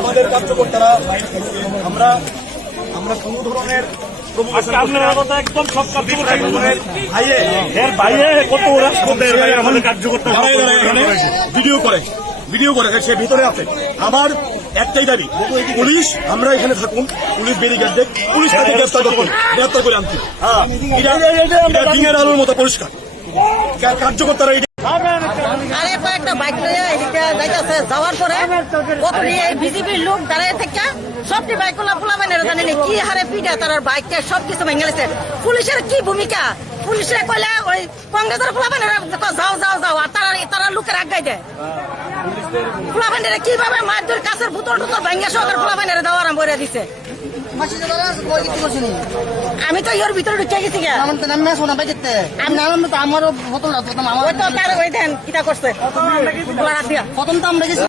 আমাদের কার্যকর্তারা আমরা কোনো ধরনের ভিডিও করে সে ভিতরে আছে। আমার একটাই দাবি, পুলিশ আমরা এখানে থাকুন, পুলিশ ব্যারিকেড দেখ, পুলিশ তাকে গ্রেফতার করে আনছি। দিনের আলোর মতো পরিষ্কার কার্যকর্তারা আরে কয়েকটা বাইক নিয়ে এদিকে যাইতেছে, যাওয়ার পরে বিজেপির লোক দাঁড়িয়ে থেকে সবটি বাইক পোলাবেন জানেনি কি হারে পিঠা তার বাইকটা সবকিছু ভেঙে গেছে। পুলিশের কি ভূমিকা? পুলিশে কইলে ওই কংগ্রেসের পোলাবেন যাও যাও যাও, আর তারা লোকের আগাই দেয়। পোলাবেন কিভাবে মারধর কাছের বোতল টোতল ভেঙে সহকার পোলাবেন দেওয়া আরম্ভ করে দিচ্ছে। আমি তো এর ভিতরে ঢুকে গেছি, আমারও বোতল দেন কিটা করছে প্রথম তো আমরা গেছি।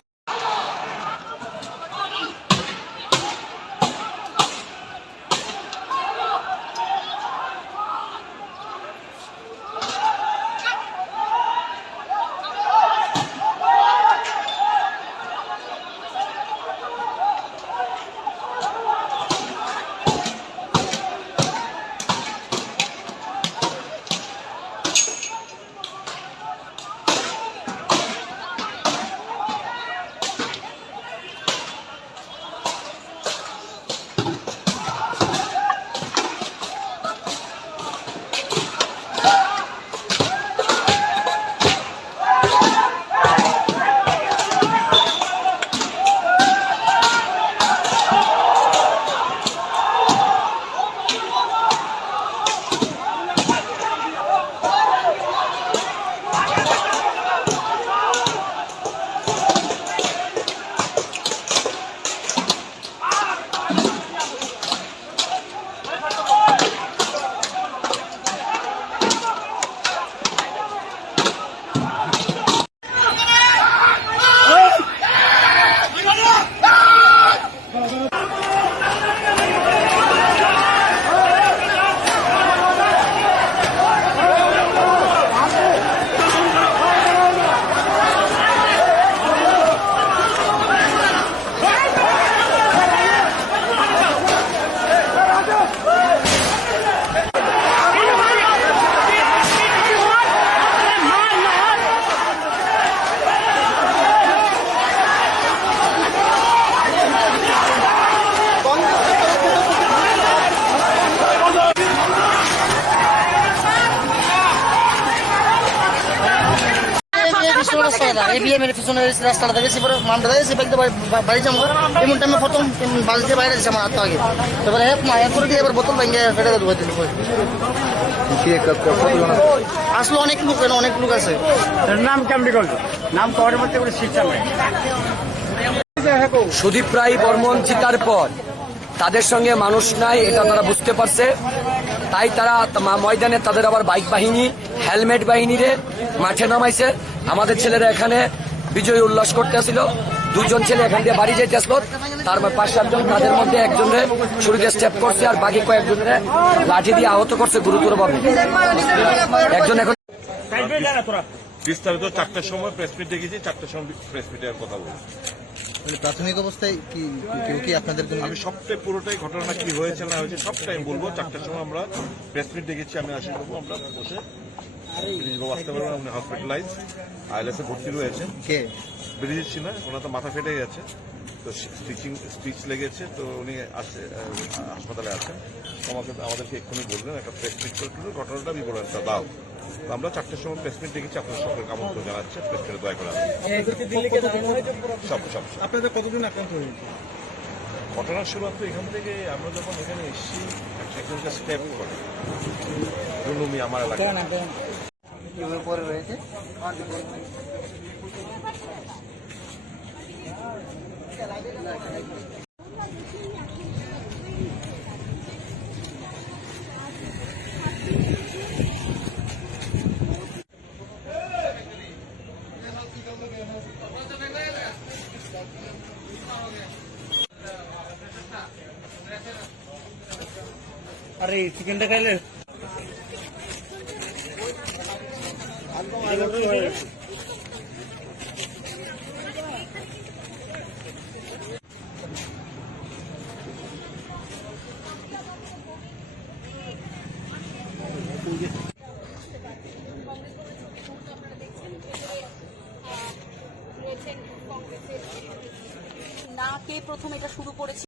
রাস্তাটা দেখেছি পরে মানটা দেখেছি বাড়ি যাবো এমন টাইমে প্রথম বাড়িতে বাইরে দিচ্ছে আমার হাত আগে, এবার করে দিয়ে এবার বোতল ভেঙে ফেটে দেবো। আসলে অনেক লোক আছে। নাম কেমন করলো নাম করার মধ্যে করে শিক্ষা নাই। সুদীপ রায় বর্মন জিতার পর তাদের সঙ্গে মানুষ নাই এটা তারা বুঝতে পারছে, তাই তারা ময়দানে তাদের আবার বাইক বাহিনী হেলমেট বাহিনীরে মাঠে নামাইছে। আমাদের ছেলেরা এখানে বিজয় উল্লাস করতে আসছিল, দুজন ছেলে এখান দিয়ে বাড়ি যাইতে আসলো, তার 5-7 জন, তাদের মধ্যে একজনের শরীরে স্টেপ করছে আর বাকি কয়েকজনের লাঠি দিয়ে আহত করছে গুরুতরভাবে। একজন এখন বিস্তারিত 4টার সময় প্রেস মিট দেখেছি, 4টার সময় প্রেস মিটের কথা বলছি। মানে প্রাথমিক অবস্থায় কি কেউ কি আপনাদের জন্য আমি সবটাই পুরোটাই ঘটনা কি হয়েছে না হয়েছে সবটাই আমি বলবো। 4টার সময় আমরা প্রেস মিট ডেকেছি, আমি আশীষ বাবু, আমরা বসে ব্রিজবাবু আসতে পারবেন, উনি হসপিটালাইজ আইএলএসে ভর্তি রয়েছে। কে ব্রিজ না, ওনার তো মাথা ফেটে গেছে, তো স্পিচ লেগেছে, তো উনি আসছে হাসপাতালে আছেন। আমাদেরকে এক্ষুনি বললেন একটা প্রেস মিট করে ঘটনাটা বিবরণটা দাও। তো আমরা 4টার সময় প্রেস মিট ডেকেছি, আপনার সকলকে আমন্ত্রণ জানাচ্ছে, প্রেস মিটে দয়া করে সব সব আপনাদের কতদিন আক্রান্ত হয়েছে? ঘটনার শুরুয়াত তো এখান থেকে। আমরা যখন এখানে এসেছি একজনকে স্টেপ করে রুনুমি আমার এলাকায় পরে রয়েছে আরে চিকেনটা খাইলে না কে প্রথম এটা শুরু করেছে